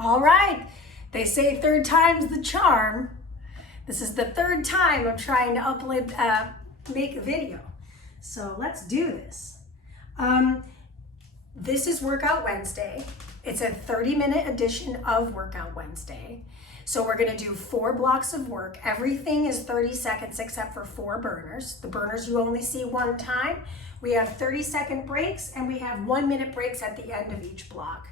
All right, they say third time's the charm. This is the third time I'm trying to upload, make a video. So let's do this. This is Workout Wednesday. It's a 30-minute edition of Workout Wednesday. So we're gonna do 4 blocks of work. Everything is 30 seconds except for 4 burners. The burners you only see one time. We have 30-second breaks and we have 1-minute breaks at the end of each block.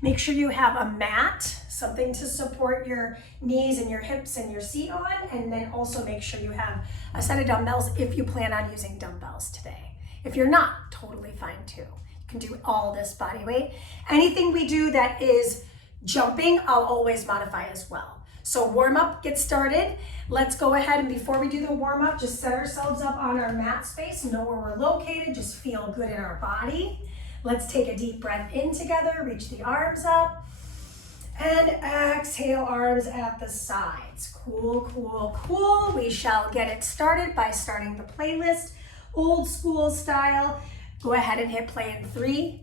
Make sure you have a mat, something to support your knees and your hips and your seat on, and then also make sure you have a set of dumbbells if you plan on using dumbbells today. If you're not, totally fine too. You can do all this body weight. Anything we do that is jumping, I'll always modify as well. So warm up, get started. Let's go ahead and before we do the warm up, just set ourselves up on our mat space, know where we're located, just feel good in our body. Let's take a deep breath in together, reach the arms up, and exhale, arms at the sides. Cool, cool, cool. We shall get it started by starting the playlist, old school style. Go ahead and hit play in 3,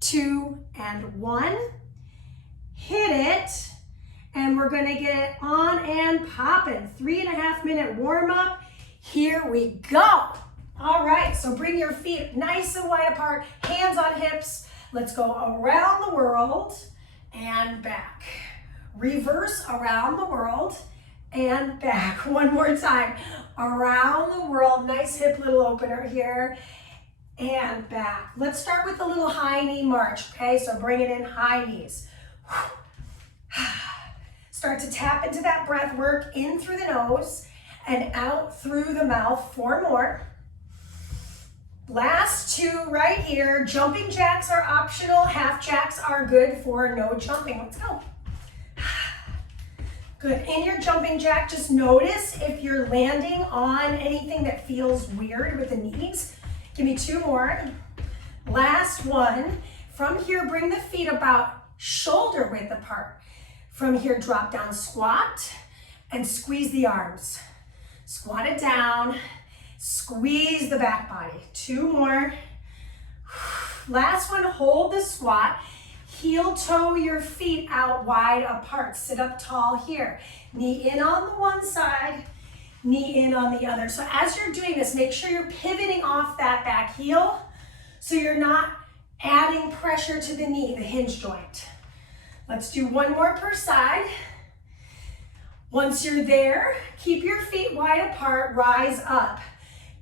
2, and 1. Hit it, and we're gonna get on and popping. 3.5-minute warm up. Here we go. All right, so bring your feet nice and wide apart, hands on hips. Let's go around the world and back. Reverse around the world and back. One more time. Around the world, nice hip little opener here and back. Let's start with a little high knee march, okay? So bring it in, high knees. Start to tap into that breath work in through the nose and out through the mouth. 4 more. Last 2 right here. Jumping jacks are optional. Half jacks are good for no jumping. Let's go. Good. In your jumping jack, just notice if you're landing on anything that feels weird with the knees. Give me 2 more. Last one. From here, bring the feet about shoulder width apart. From here, drop down, squat, and squeeze the arms. Squat it down. Squeeze the back body. 2 more. Last one, hold the squat. Heel toe your feet out wide apart. Sit up tall here. Knee in on the one side, knee in on the other. So as you're doing this, make sure you're pivoting off that back heel so you're not adding pressure to the knee, the hinge joint. Let's do 1 more per side. Once you're there, keep your feet wide apart, rise up.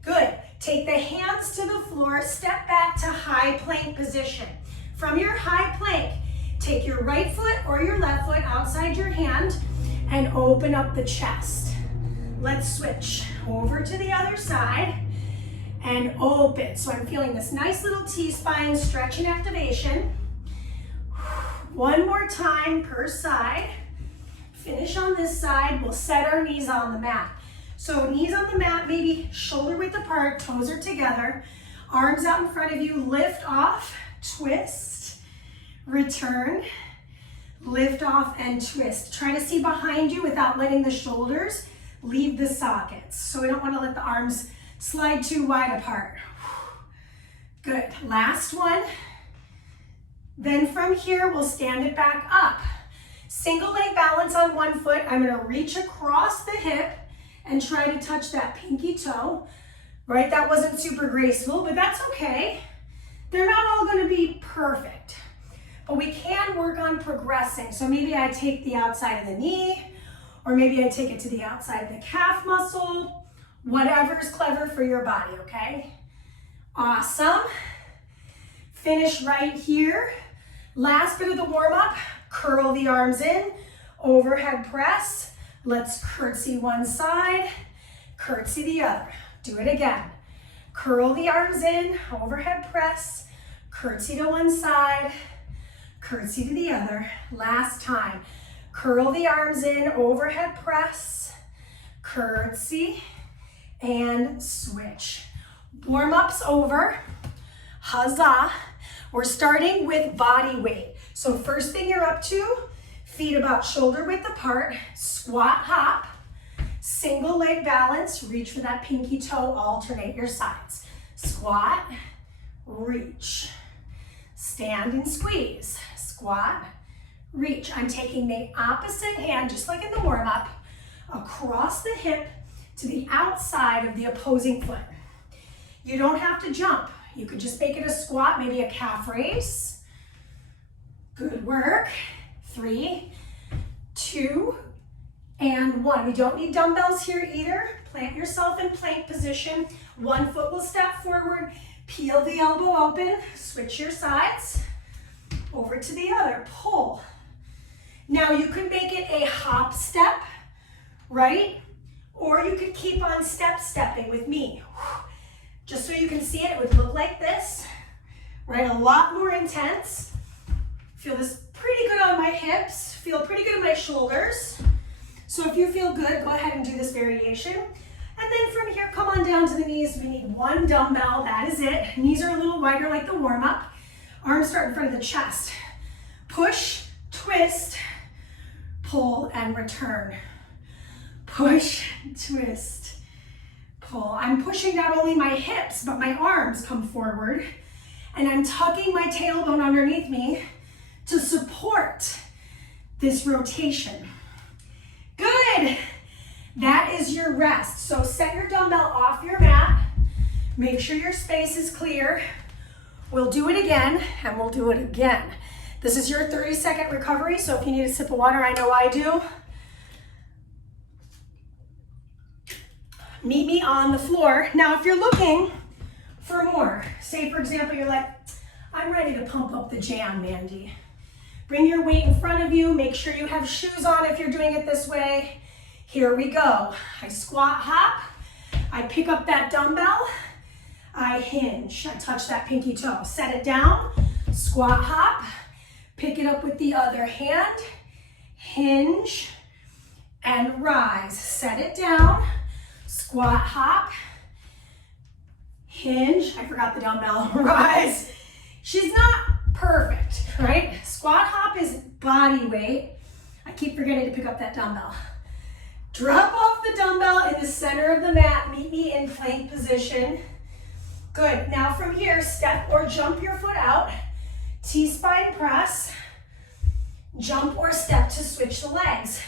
Good. Take the hands to the floor, step back to high plank position. From your high plank, take your right foot or your left foot outside your hand and open up the chest. Let's switch over to the other side and open. So I'm feeling this nice little T-spine stretch and activation. 1 more time per side. Finish on this side. We'll set our knees on the mat. So knees on the mat, maybe shoulder width apart, toes are together, arms out in front of you, lift off, twist, return, lift off and twist. Try to see behind you without letting the shoulders leave the sockets. So we don't want to let the arms slide too wide apart. Good, last one. Then from here, we'll stand it back up. Single leg balance on one foot. I'm gonna reach across the hip and try to touch that pinky toe, right? That wasn't super graceful, but that's okay. They're not all gonna be perfect, but we can work on progressing. So maybe I take the outside of the knee, or maybe I take it to the outside of the calf muscle, whatever's clever for your body, okay? Awesome. Finish right here. Last bit of the warm up, curl the arms in, overhead press. Let's curtsy one side, curtsy the other. Do it again. Curl the arms in, overhead press, curtsy to one side, curtsy to the other. Last time. Curl the arms in, overhead press, curtsy, and switch. Warm-up's over. Huzzah. We're starting with body weight. So first thing you're up to, feet about shoulder width apart, squat hop, single leg balance, reach for that pinky toe, alternate your sides. Squat, reach, stand and squeeze, squat, reach. I'm taking the opposite hand, just like in the warm-up, across the hip to the outside of the opposing foot. You don't have to jump. You could just make it a squat, maybe a calf raise. Good work. 3, 2, and 1. We don't need dumbbells here either. Plant yourself in plank position. One foot will step forward. Peel the elbow open. Switch your sides. Over to the other. Pull. Now you could make it a hop step, right? Or you could keep on stepping with me. Just so you can see it, it would look like this, right? A lot more intense. Feel this pretty good on my hips. Feel pretty good in my shoulders. So if you feel good, go ahead and do this variation. And then from here, come on down to the knees. We need one dumbbell, that is it. Knees are a little wider like the warm-up. Arms start in front of the chest. Push, twist, pull, and return. Push, twist, pull. I'm pushing not only my hips, but my arms come forward. And I'm tucking my tailbone underneath me to support this rotation. Good. That is your rest. So set your dumbbell off your mat. Make sure your space is clear. We'll do it again, and we'll do it again. This is your 30-second recovery, so if you need a sip of water, I know I do. Meet me on the floor. Now, if you're looking for more, say for example, you're like, I'm ready to pump up the jam, Mandy. Bring your weight in front of you. Make sure you have shoes on if you're doing it this way. Here we go. I squat hop. I pick up that dumbbell. I hinge. I touch that pinky toe. Set it down. Squat hop. Pick it up with the other hand. Hinge and rise. Set it down. Squat hop. Hinge. I forgot the dumbbell. Rise. She's not perfect, right? Squat hop is body weight. I keep forgetting to pick up that dumbbell. Drop off the dumbbell in the center of the mat. Meet me in plank position. Good. Now from here, step or jump your foot out. T-spine press. Jump or step to switch the legs.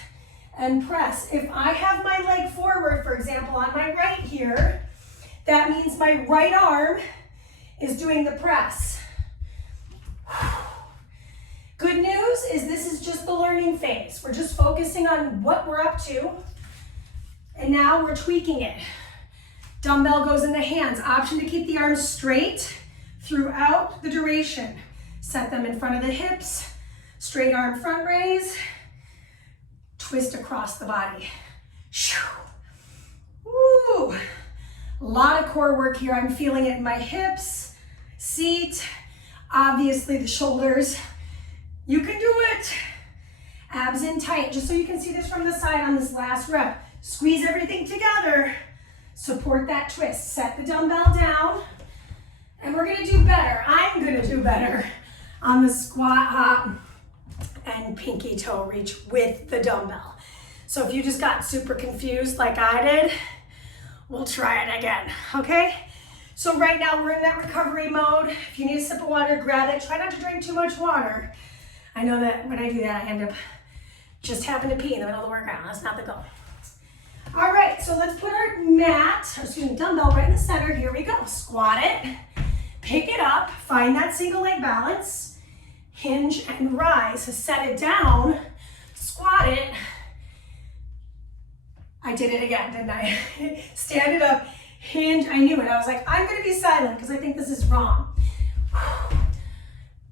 And press. If I have my leg forward, for example, on my right here, that means my right arm is doing the press. Good news is this is just the learning phase. We're just focusing on what we're up to. And now we're tweaking it. Dumbbell goes in the hands. Option to keep the arms straight throughout the duration. Set them in front of the hips. Straight arm front raise. Twist across the body. Woo! A lot of core work here. I'm feeling it in my hips, seat, obviously the shoulders. You can do it. Abs in tight, just so you can see this from the side on this last rep. Squeeze everything together. Support that twist. Set the dumbbell down. And we're gonna do better. I'm gonna do better on the squat hop and pinky toe reach with the dumbbell. So if you just got super confused like I did, we'll try it again, okay? So right now we're in that recovery mode. If you need a sip of water, grab it. Try not to drink too much water. I know that when I do that, I end up just having to pee in the middle of the workout. That's not the goal. All right, so let's put our dumbbell right in the center. Here we go. Squat it, pick it up, find that single leg balance, hinge and rise. Set it down, squat it. I did it again, didn't I? Stand it up, hinge. I knew it. I was like, I'm gonna be silent because I think this is wrong.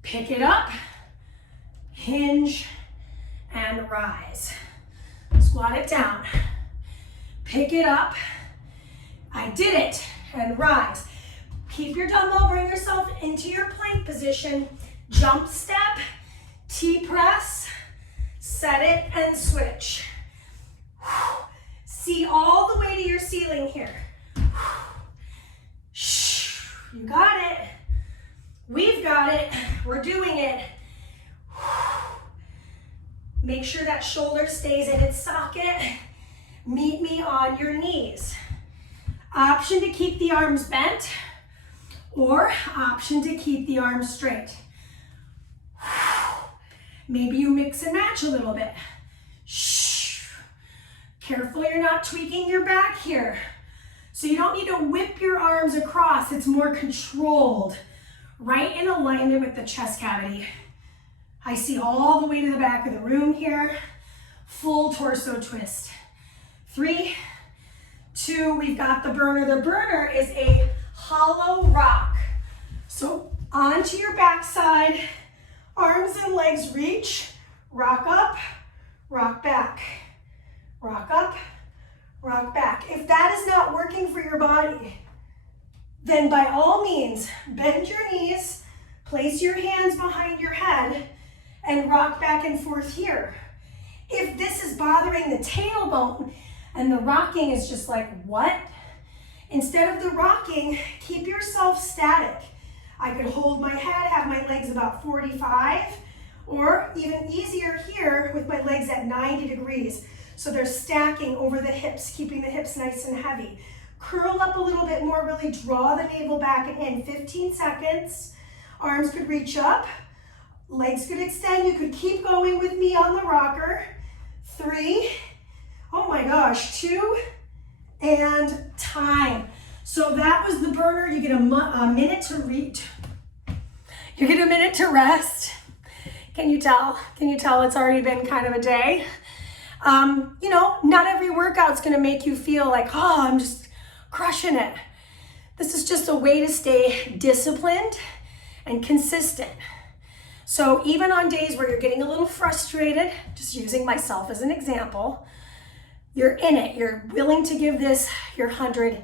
Pick it up, hinge and rise. Squat it down. Pick it up. I did it. And rise. Keep your dumbbell, bring yourself into your plank position. Jump step, T-press, set it and switch. See all the way to your ceiling here. You got it. We've got it. We're doing it. Make sure that shoulder stays in its socket. Meet me on your knees. Option to keep the arms bent or option to keep the arms straight. Maybe you mix and match a little bit. Shh. Careful you're not tweaking your back here. So you don't need to whip your arms across. It's more controlled, right in alignment with the chest cavity. I see all the way to the back of the room here. Full torso twist. 3, 2, we've got the burner. The burner is a hollow rock. So onto your backside, arms and legs reach, rock up, rock back, rock up, rock back. If that is not working for your body, then by all means, bend your knees, place your hands behind your head, and rock back and forth here. If this is bothering the tailbone and the rocking is just like, what? Instead of the rocking, keep yourself static. I could hold my head, have my legs about 45, or even easier here with my legs at 90 degrees. So they're stacking over the hips, keeping the hips nice and heavy. Curl up a little bit more, really draw the navel back and in. 15 seconds. Arms could reach up, legs could extend. You could keep going with me on the rocker. 3, oh my gosh, 2, and time. So that was the burner. You get a minute to reach. You get a minute to rest. Can you tell? Can you tell it's already been kind of a day? You know, not every workout's gonna make you feel like, oh, I'm just crushing it. This is just a way to stay disciplined and consistent. So even on days where you're getting a little frustrated, just using myself as an example, you're in it. You're willing to give this your 100,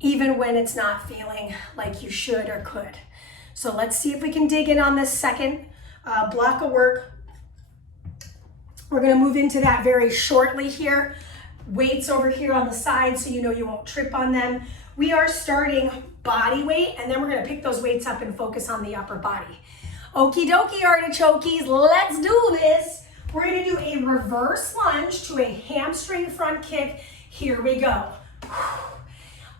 even when it's not feeling like you should or could. So let's see if we can dig in on this second block of work. We're gonna move into that very shortly here. Weights over here on the side so you know you won't trip on them. We are starting body weight, and then we're gonna pick those weights up and focus on the upper body. Okie dokie, artichokes, let's do this. We're gonna do a reverse lunge to a hamstring front kick. Here we go.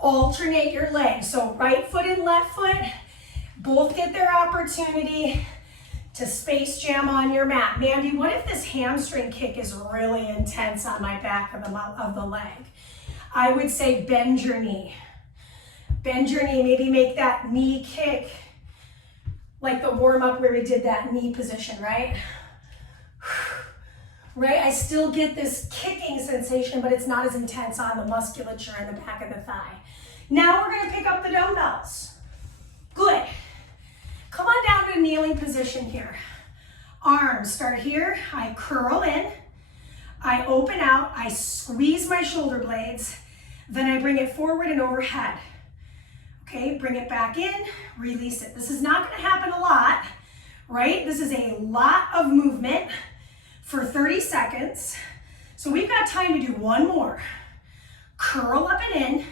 Alternate your legs. So right foot and left foot, both get their opportunity to space jam on your mat. Mandy, what if this hamstring kick is really intense on my back of the leg? I would say bend your knee. Bend your knee, maybe make that knee kick like the warm up where we did that knee position, right? Right, I still get this kicking sensation, but it's not as intense on the musculature in the back of the thigh. Now we're gonna pick up the dumbbells. Good. Come on down to a kneeling position here. Arms start here, I curl in, I open out, I squeeze my shoulder blades, then I bring it forward and overhead. Okay, bring it back in, release it. This is not gonna happen a lot, right? This is a lot of movement for 30 seconds. So we've got time to do one more. Curl up and in,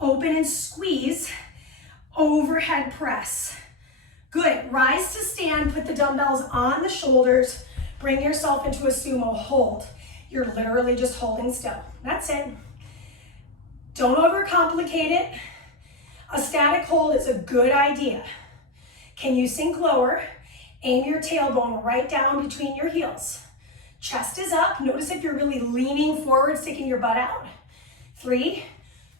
open and squeeze, overhead press. Good, rise to stand, put the dumbbells on the shoulders, bring yourself into a sumo hold. You're literally just holding still. That's it. Don't overcomplicate it. A static hold is a good idea. Can you sink lower? Aim your tailbone right down between your heels. Chest is up. Notice if you're really leaning forward, sticking your butt out. 3,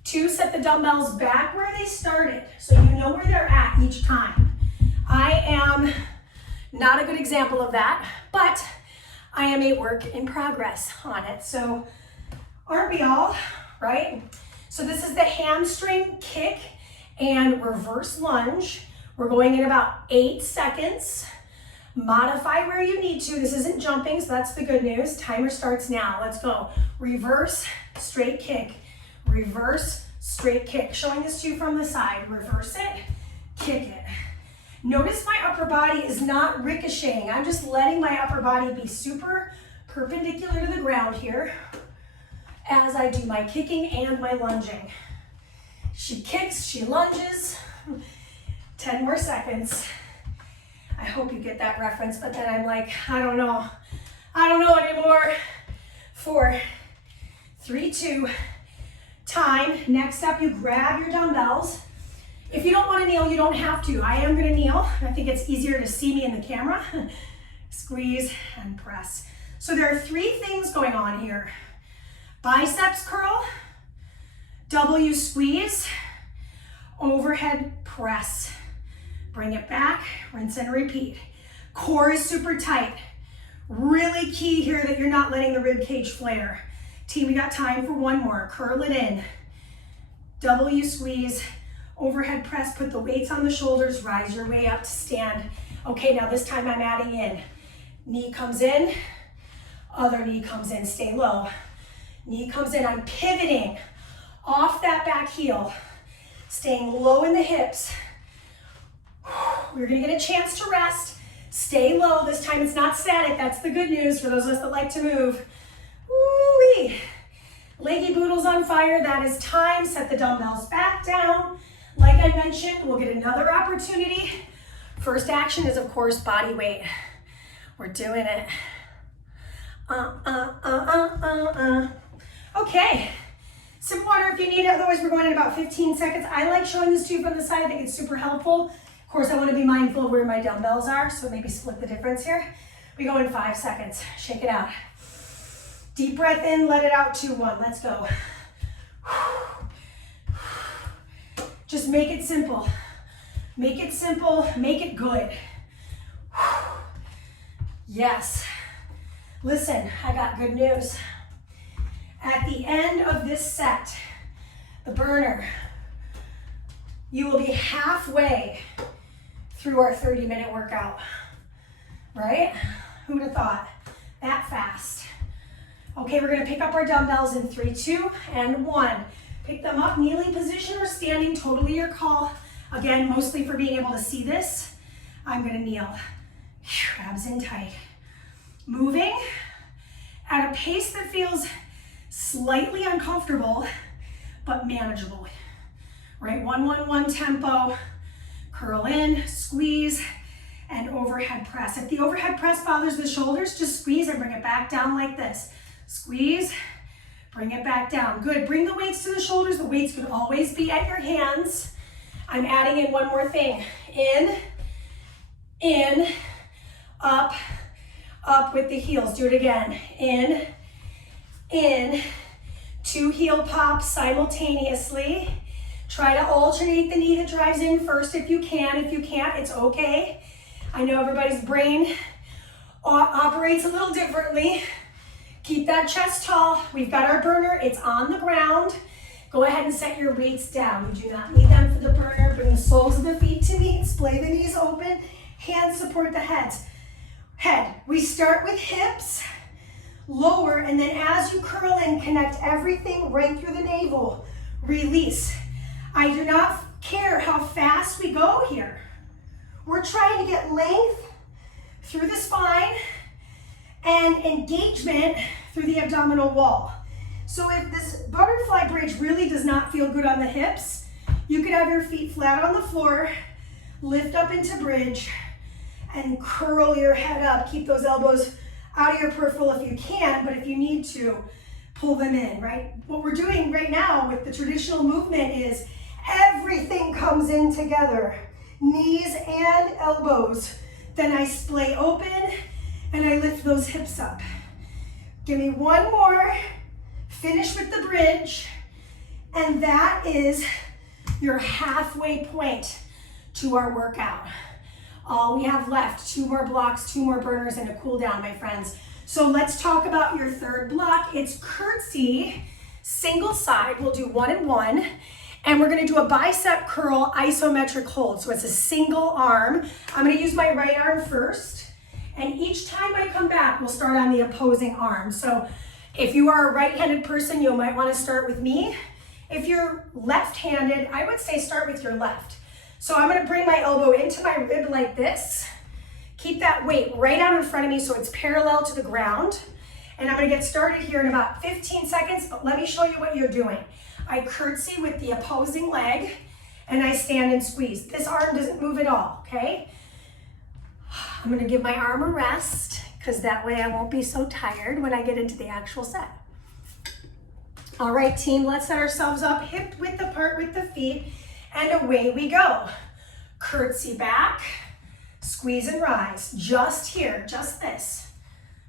2, set the dumbbells back where they started so you know where they're at each time. I am not a good example of that, but I am a work in progress on it. So aren't we all, right? So this is the hamstring kick and reverse lunge. We're going in about 8 seconds. Modify where you need to. This isn't jumping, so that's the good news. Timer starts now. Let's go. Reverse, straight kick. Reverse, straight kick. Showing this to you from the side. Reverse it, kick it. Notice my upper body is not ricocheting. I'm just letting my upper body be super perpendicular to the ground here as I do my kicking and my lunging. She kicks, she lunges. 10 more seconds. I hope you get that reference, but then I'm like, I don't know anymore. 4, 3, 2, time. Next up, you grab your dumbbells. If you don't want to kneel, you don't have to. I am going to kneel. I think it's easier to see me in the camera. squeeze, and press. So there are 3 things going on here. Biceps curl, W squeeze, overhead press. Bring it back, rinse and repeat. Core is super tight. Really key here that you're not letting the rib cage flare. Team, we got time for 1 more. Curl it in. W squeeze, overhead press, put the weights on the shoulders, rise your way up to stand. Okay, now this time I'm adding in. Knee comes in, other knee comes in, stay low. Knee comes in, I'm pivoting off that back heel, staying low in the hips. We're gonna get a chance to rest. Stay low, this time it's not static, that's the good news for those of us that like to move. Woo-wee. Leggy boodles on fire, that is time. Set the dumbbells back down. Like I mentioned, we'll get another opportunity. First action is, of course, body weight. We're doing it. Okay, sip water if you need it, otherwise we're going in about 15 seconds. I like showing this to you from the side, I think it's super helpful. Of course, I want to be mindful of where my dumbbells are, so maybe split the difference here. We go in 5 seconds, shake it out. Deep breath in, let it out, 2, 1, let's go. Just make it simple. Make it simple, make it good. Yes. Listen, I got good news. At the end of this set, the burner, you will be halfway through our 30-minute workout, right? Who would have thought? That fast. Okay, we're gonna pick up our dumbbells in 3, 2, and 1. Pick them up, kneeling position or standing, totally your call. Again, mostly for being able to see this, I'm gonna kneel. Abs in tight. Moving at a pace that feels slightly uncomfortable, but manageable, right? 1, 1, 1 tempo, curl in, squeeze, and overhead press. If the overhead press bothers the shoulders, just squeeze and bring it back down like this. Squeeze, bring it back down. Good, bring the weights to the shoulders. The weights could always be at your hands. I'm adding in 1 more thing. In, up, up with the heels. Do it again. In, 2 heel pops simultaneously. Try to alternate the knee that drives in first if you can. If you can't, it's okay. I know everybody's brain operates a little differently. Keep that chest tall. We've got our burner, it's on the ground. Go ahead and set your weights down. You do not need them for the burner. Bring the soles of the feet to meet, splay the knees open, hands support the head. We start with hips, lower, and then as you curl in, connect everything right through the navel. Release. I do not care how fast we go here. We're trying to get length through the spine and engagement through the abdominal wall. So if this butterfly bridge really does not feel good on the hips, you could have your feet flat on the floor, lift up into bridge, and curl your head up. Keep those elbows out of your peripheral if you can, but if you need to, pull them in, right? What we're doing right now with the traditional movement is everything comes in together, knees and elbows. Then I splay open and I lift those hips up. Give me 1 more, finish with the bridge, and that is your halfway point to our workout. All we have left, 2 more blocks, 2 more burners, and a cool down, my friends. So let's talk about your third block. It's curtsy, single side. We'll do 1 and 1. And we're gonna do a bicep curl isometric hold. So it's a single arm. I'm gonna use my right arm first. And each time I come back, we'll start on the opposing arm. So if you are a right-handed person, you might wanna start with me. If you're left-handed, I would say start with your left. So I'm gonna bring my elbow into my rib like this. Keep that weight right out in front of me so it's parallel to the ground. And I'm gonna get started here in about 15 seconds, but let me show you what you're doing. I curtsy with the opposing leg, and I stand and squeeze. This arm doesn't move at all, okay? I'm gonna give my arm a rest, because that way I won't be so tired when I get into the actual set. All right, team, let's set ourselves up hip width apart with the feet, and away we go. Curtsy back, Squeeze and rise, just here, just this.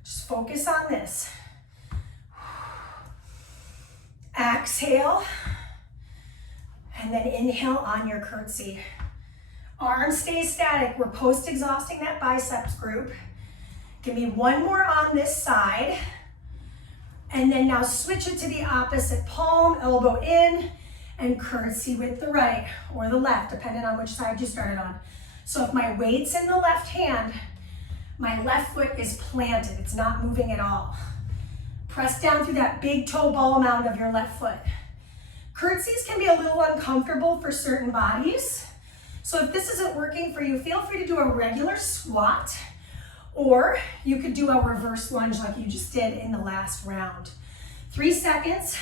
Just focus on this. Exhale, and then inhale on your curtsy. Arms stay static. We're post-exhausting that biceps group. Give me one more on this side. And then now switch it to the opposite palm, elbow in, and curtsy with the right or the left, depending on which side you started on. So if my weight's in the left hand, my left foot is planted. It's not moving at all. Press down through that big toe ball mound of your left foot. Curtsies can be a little uncomfortable for certain bodies. So if this isn't working for you, feel free to do a regular squat, or you could do a reverse lunge like you just did in the last round. 3 seconds.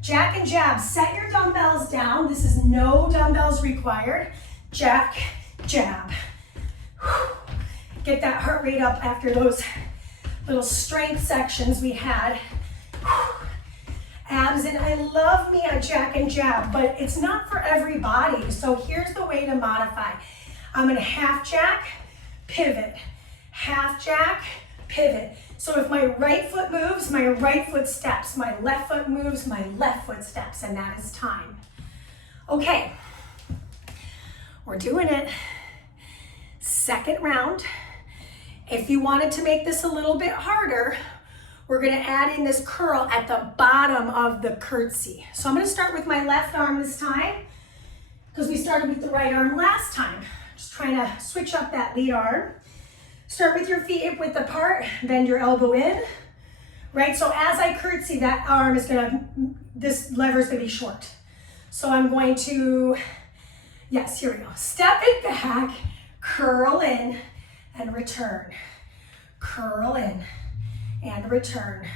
Jack and jab. Set your dumbbells down. This is no dumbbells required. Jack, jab. Get that heart rate up after those little strength sections we had. Abs, and I love me a jack and jab, but it's not for everybody. So here's the way to modify. I'm gonna half jack, pivot, half jack, pivot. So if my right foot moves, my right foot steps. My left foot moves, my left foot steps, and that is time. Okay, we're doing it. Second round. If you wanted to make this a little bit harder, we're gonna add in this curl at the bottom of the curtsy. So I'm gonna start with my left arm this time, because we started with the right arm last time. Just trying to switch up that lead arm. Start with your feet hip width apart, bend your elbow in, right? So as I curtsy, that arm is this lever is gonna be short. So I'm going to, yes, here we go. Step it back, curl in, and return. Curl in, and return.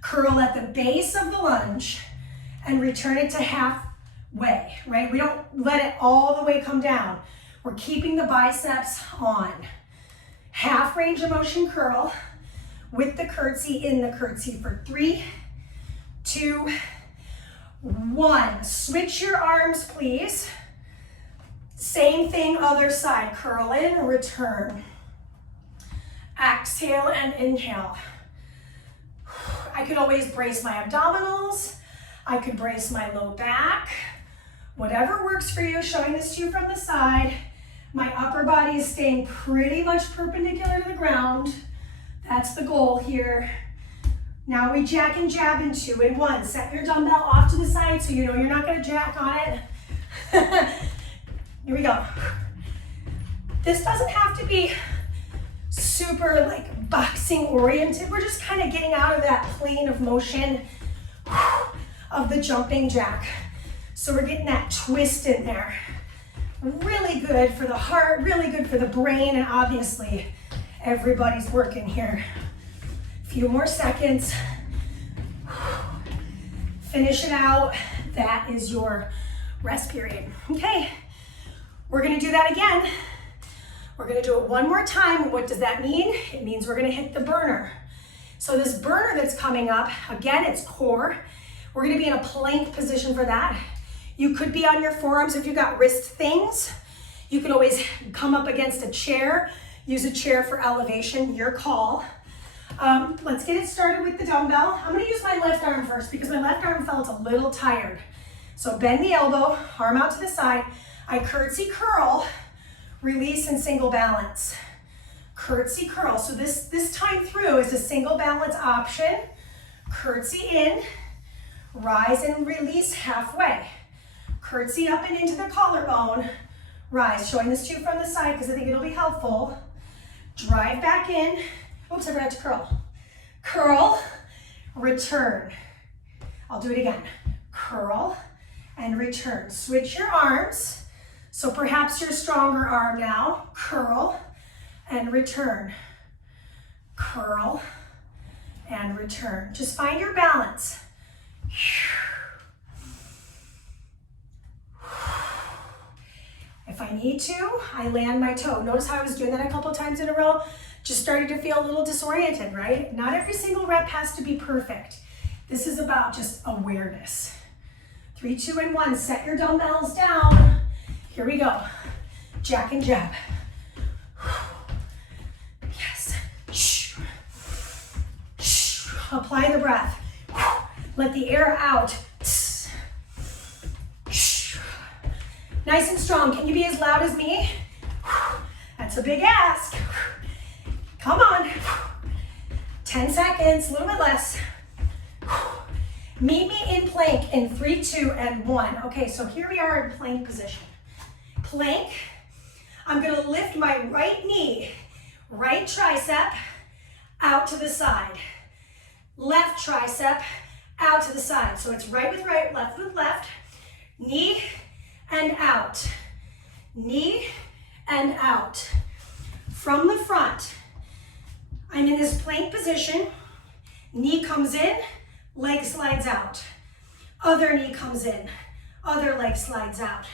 Curl at the base of the lunge and return it to halfway, right? We don't let it all the way come down. We're keeping the biceps on. Half range of motion curl with the curtsy in the curtsy for 3, 2, 1. Switch your arms, please. Same thing, other side. Curl in, return. Exhale and inhale. I could always brace my abdominals. I could brace my low back. Whatever works for you, showing this to you from the side. My upper body is staying pretty much perpendicular to the ground. That's the goal here. Now we jack and jab in 2 and 1. Set your dumbbell off to the side so you know you're not gonna jack on it. Here we go. This doesn't have to be super like boxing oriented. We're just kind of getting out of that plane of motion of the jumping jack. So we're getting that twist in there. Really good for the heart, really good for the brain, and obviously everybody's working here. A few more seconds. Finish it out. That is your rest period. Okay, we're gonna do that again. We're gonna do it one more time. What does that mean? It means we're gonna hit the burner. So this burner that's coming up, again, it's core. We're gonna be in a plank position for that. You could be on your forearms if you got wrist things. You can always come up against a chair, use a chair for elevation, your call. Let's get it started with the dumbbell. I'm gonna use my left arm first because my left arm felt a little tired. So bend the elbow, arm out to the side. I curtsy curl, release and single balance. Curtsy curl. So this time through is a single balance option. Curtsy in, rise and release halfway. Curtsy up and into the collarbone, rise. Showing this to you from the side because I think it'll be helpful. Drive back in. Oops, I forgot to curl. Curl, return. I'll do it again. Curl and return. Switch your arms. So perhaps your stronger arm now. Curl and return. Curl and return. Just find your balance. If I need to, I land my toe. Notice how I was doing that a couple times in a row? Just started to feel a little disoriented, right? Not every single rep has to be perfect. This is about just awareness. 3, 2, and 1. Set your dumbbells down. Here we go. Jack and jab. Apply the breath. Let the air out. Nice and strong. Can you be as loud as me? That's a big ask. Come on. 10 seconds, a little bit less. Meet me in plank in 3, 2, and 1. Okay, so here we are in plank position. Plank. I'm gonna lift my right knee, right tricep, out to the side. Left tricep, out to the side. So it's right with right, left with left. Knee and out. Knee and out. From the front, I'm in this plank position. Knee comes in, leg slides out. Other knee comes in, other leg slides out.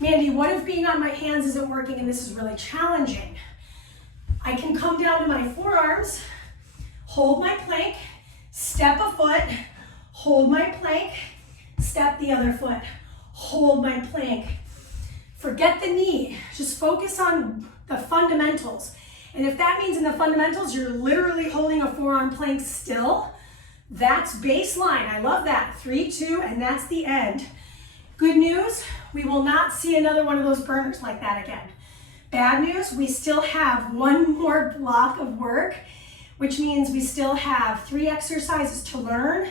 Mandy, what if being on my hands isn't working and this is really challenging? I can come down to my forearms, hold my plank, step a foot, hold my plank, step the other foot, hold my plank. Forget the knee, just focus on the fundamentals. And if that means in the fundamentals, you're literally holding a forearm plank still, that's baseline. I love that. 3, 2, and that's the end. Good news, we will not see another one of those burners like that again. Bad news, we still have one more block of work, which means we still have 3 exercises to learn,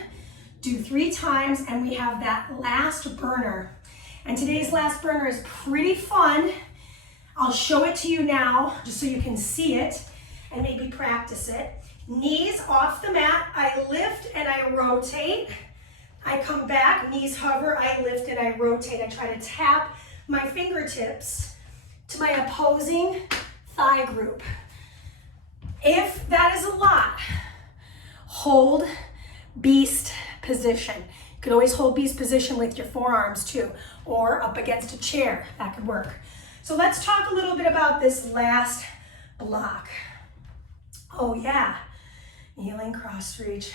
do 3 times, and we have that last burner. And today's last burner is pretty fun. I'll show it to you now, just so you can see it and maybe practice it. Knees off the mat, I lift and I rotate. I come back, knees hover, I lift and I rotate. I try to tap my fingertips to my opposing thigh group. If that is a lot, hold beast position. You could always hold beast position with your forearms too, or up against a chair, that could work. So let's talk a little bit about this last block. Oh yeah, kneeling cross reach.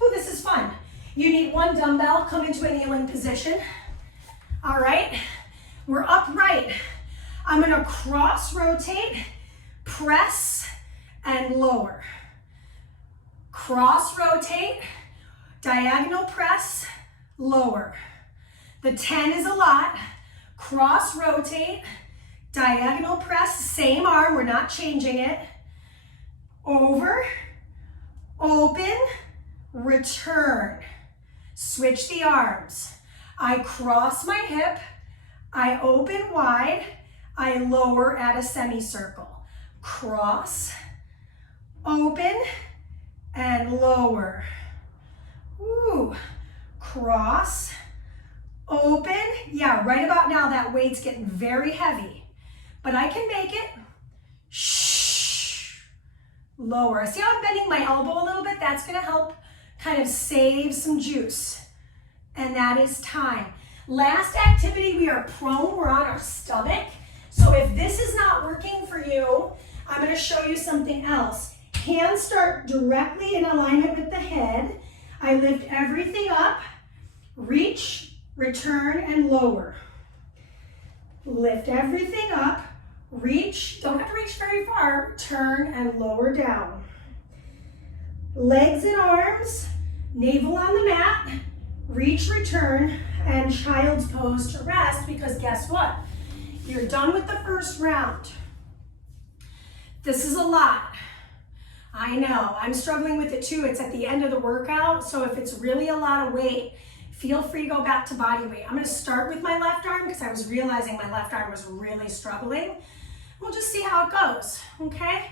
Oh, this is fun. You need 1 dumbbell, come into a kneeling position. All right, we're upright. I'm gonna cross rotate, press, and lower. Cross rotate, diagonal press, lower. The 10 is a lot. Cross rotate, diagonal press, same arm, we're not changing it. Over, open, return. Switch the arms. I cross my hip, I open wide, I lower at a semicircle. Cross, open, and lower. Ooh, cross, open. Yeah, right about now that weight's getting very heavy, but I can make it. Shh. Lower. See how I'm bending my elbow a little bit? That's gonna help kind of save some juice. And that is time. Last activity, we are prone, we're on our stomach. So if this is not working for you, I'm gonna show you something else. Hands start directly in alignment with the head. I lift everything up, reach, return, and lower. Lift everything up, reach, don't have to reach very far, turn and lower down. Legs and arms, navel on the mat, reach, return, and child's pose to rest, because guess what? You're done with the first round. This is a lot. I know, I'm struggling with it too. It's at the end of the workout, so if it's really a lot of weight, feel free to go back to body weight. I'm gonna start with my left arm because I was realizing my left arm was really struggling. We'll just see how it goes, okay?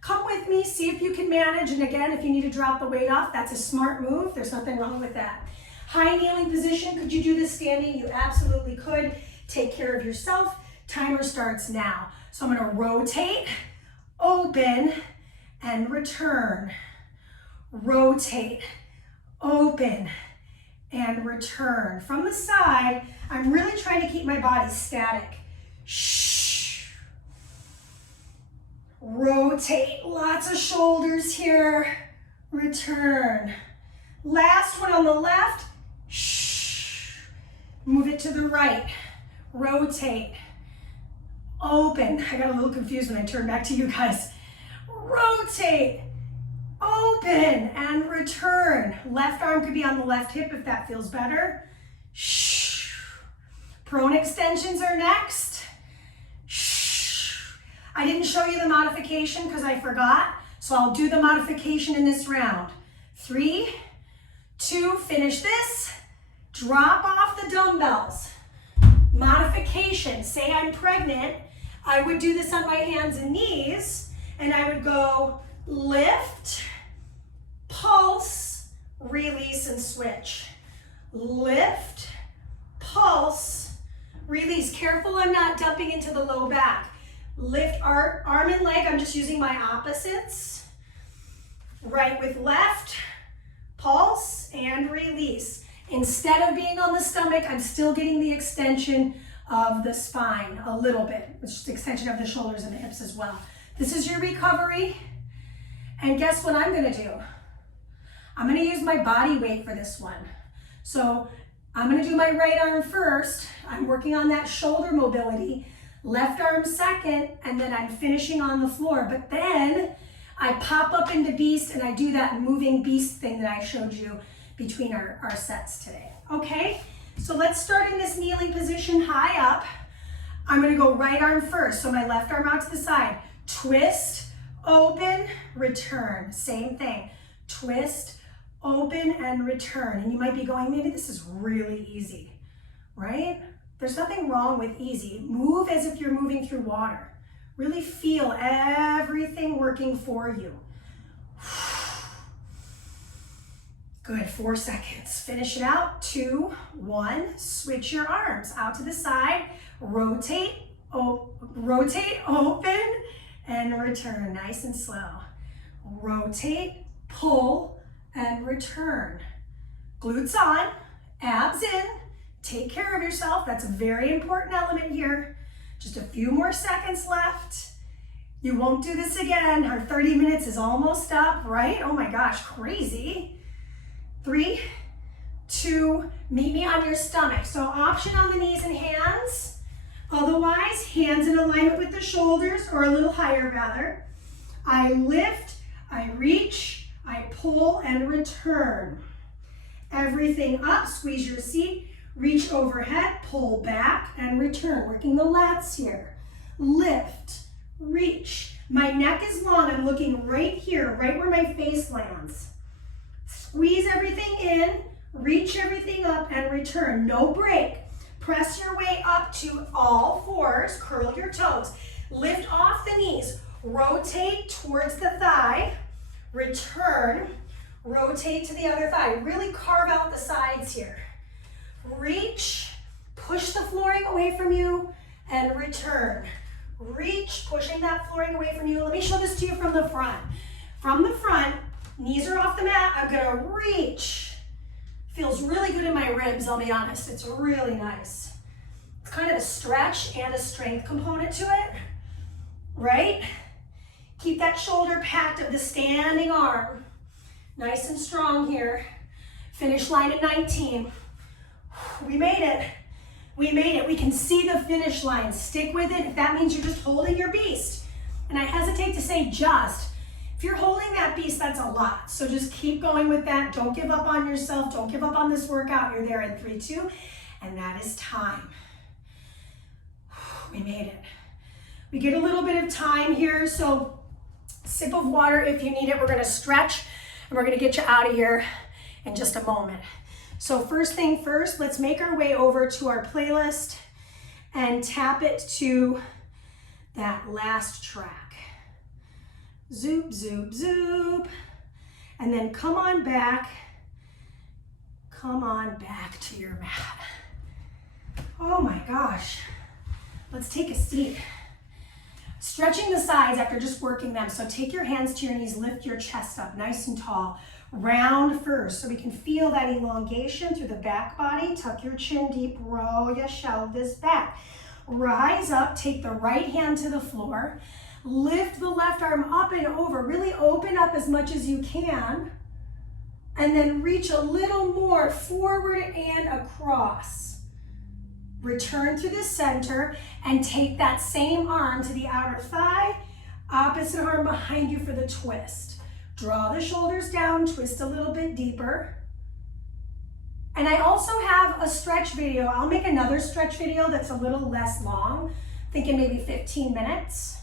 Come with me, see if you can manage, and again, if you need to drop the weight off, that's a smart move. There's nothing wrong with that. High kneeling position, could you do this standing? You absolutely could. Take care of yourself. Timer starts now. So I'm gonna rotate, open, and return. Rotate, open, and return. From the side, I'm really trying to keep my body static. Shh. Rotate, lots of shoulders here. Return. Last one on the left. Shh. Move it to the right. Rotate. Open. I got a little confused when I turned back to you guys. Rotate. Open. open and return. Left arm could be on the left hip if that feels better. Prone extensions are next. I didn't show you the modification because I forgot, so I'll do the modification in this round. 3, 2, finish this. Drop off the dumbbells. Modification, say I'm pregnant, I would do this on my hands and knees, and I would go lift, pulse, release, and switch. Lift, pulse, release. Careful I'm not dumping into the low back. Lift arm and leg, I'm just using my opposites. Right with left, pulse, and release. Instead of being on the stomach, I'm still getting the extension of the spine a little bit. It's just extension of the shoulders and the hips as well. This is your recovery. And guess what I'm gonna do? I'm gonna use my body weight for this one. So I'm gonna do my right arm first. I'm working on that shoulder mobility. Left arm second, and then I'm finishing on the floor. But then I pop up into beast and I do that moving beast thing that I showed you between our sets today. Okay, so let's start in this kneeling position high up. I'm gonna go right arm first. So my left arm out to the side. Twist, open, return. Same thing. Twist, open, and return. And you might be going, maybe this is really easy, right? There's nothing wrong with easy. Move as if you're moving through water. Really feel everything working for you. Good, 4 seconds. Finish it out. 2, 1. Switch your arms out to the side. Rotate, open, and return. Nice and slow. Rotate, pull, and return. Glutes on, abs in. Take care of yourself. That's a very important element here. Just a few more seconds left. You won't do this again. Our 30 minutes is almost up, right? Oh my gosh, crazy. 3, 2, meet me on your stomach. So option on the knees and hands. Otherwise, hands in alignment with the shoulders, or a little higher rather. I lift, I reach, I pull, and return. Everything up, squeeze your seat. Reach overhead, pull back, and return. Working the lats here. Lift, reach. My neck is long. I'm looking right here, right where my face lands. Squeeze everything in, reach everything up, and return. No break. Press your way up to all fours. Curl your toes. Lift off the knees. Rotate towards the thigh. Return. Rotate to the other thigh. Really carve out the sides here. Reach, push the flooring away from you, and return. Reach, pushing that flooring away from you. Let me show this to you from the front. From the front, knees are off the mat. I'm gonna reach. Feels really good in my ribs, I'll be honest. It's really nice. It's kind of a stretch and a strength component to it, right? Keep that shoulder packed of the standing arm. Nice and strong here. Finish line at 19. We made it. We made it. We can see the finish line. Stick with it if that means you're just holding your beast. And I hesitate to say just. If you're holding that beast, that's a lot. So just keep going with that. Don't give up on yourself. Don't give up on this workout. You're there in 3, 2, and that is time. We made it. We get a little bit of time here, so sip of water if you need it. We're gonna stretch and we're gonna get you out of here in just a moment. So first thing first, let's make our way over to our playlist and tap it to that last track. Zoop, zoop, zoop. And then come on back to your mat. Oh my gosh. Let's take a seat. Stretching the sides after just working them. So take your hands to your knees, lift your chest up nice and tall. Round first, so we can feel that elongation through the back body. Tuck your chin deep, roll your shoulders back. Rise up, take the right hand to the floor. Lift the left arm up and over. Really open up as much as you can. And then reach a little more forward and across. Return to the center and take that same arm to the outer thigh. Opposite arm behind you for the twist. Draw the shoulders down, twist a little bit deeper. And I also have a stretch video. I'll make another stretch video that's a little less long, thinking maybe 15 minutes.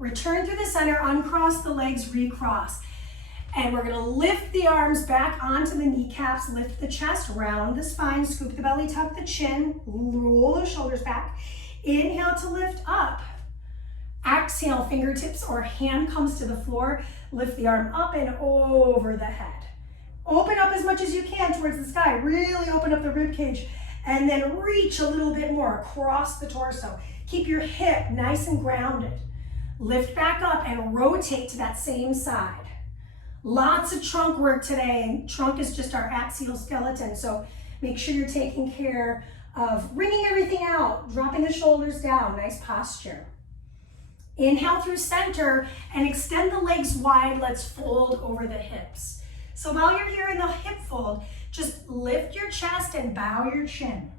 Return through the center, uncross the legs, recross. And we're gonna lift the arms back onto the kneecaps, lift the chest, round the spine, scoop the belly, tuck the chin, roll the shoulders back. Inhale to lift up. Exhale, fingertips or hand comes to the floor. Lift the arm up and over the head. Open up as much as you can towards the sky. Really open up the rib cage. And then reach a little bit more across the torso. Keep your hip nice and grounded. Lift back up and rotate to that same side. Lots of trunk work today, and trunk is just our axial skeleton. So make sure you're taking care of wringing everything out, dropping the shoulders down, nice posture. Inhale through center and extend the legs wide. Let's fold over the hips. So while you're here in the hip fold, just lift your chest and bow your chin.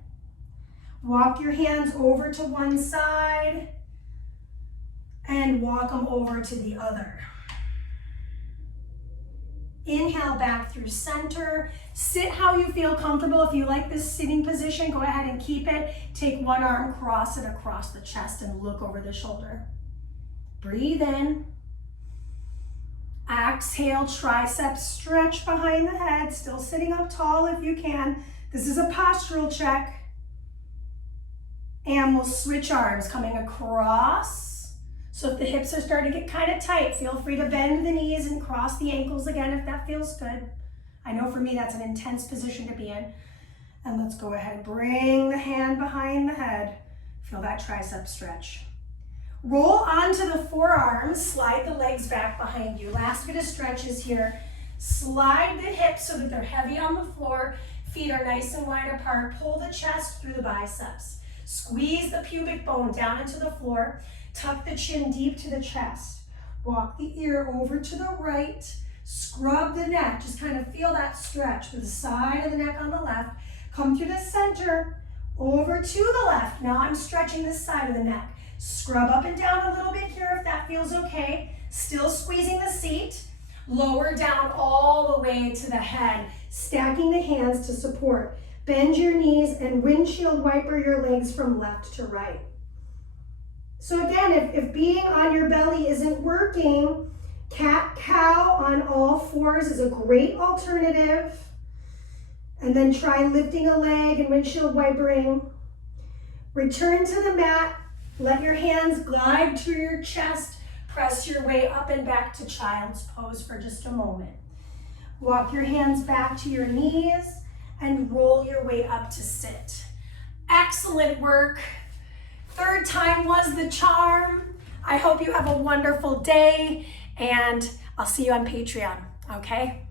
Walk your hands over to one side and walk them over to the other. Inhale back through center. Sit how you feel comfortable. If you like this sitting position, go ahead and keep it. Take one arm, cross it across the chest and look over the shoulder. Breathe in. Exhale, triceps stretch behind the head, still sitting up tall if you can. This is a postural check. And we'll switch arms, coming across. So if the hips are starting to get kind of tight, feel free to bend the knees and cross the ankles again if that feels good. I know for me that's an intense position to be in. And let's go ahead and bring the hand behind the head. Feel that tricep stretch. Roll onto the forearms, slide the legs back behind you. Last bit of stretches here. Slide the hips so that they're heavy on the floor. Feet are nice and wide apart. Pull the chest through the biceps. Squeeze the pubic bone down into the floor. Tuck the chin deep to the chest. Walk the ear over to the right. Scrub the neck. Just kind of feel that stretch with the side of the neck on the left. Come through the center, over to the left. Now I'm stretching this side of the neck. Scrub up and down a little bit here if that feels okay. Still squeezing the seat. Lower down all the way to the head. Stacking the hands to support. Bend your knees and windshield wiper your legs from left to right. So again, if being on your belly isn't working, cat-cow on all fours is a great alternative. And then try lifting a leg and windshield wipering. Return to the mat. Let your hands glide to your chest. Press your way up and back to child's pose for just a moment. Walk your hands back to your knees and roll your way up to sit. Excellent work. Third time was the charm. I hope you have a wonderful day, and I'll see you on Patreon, okay?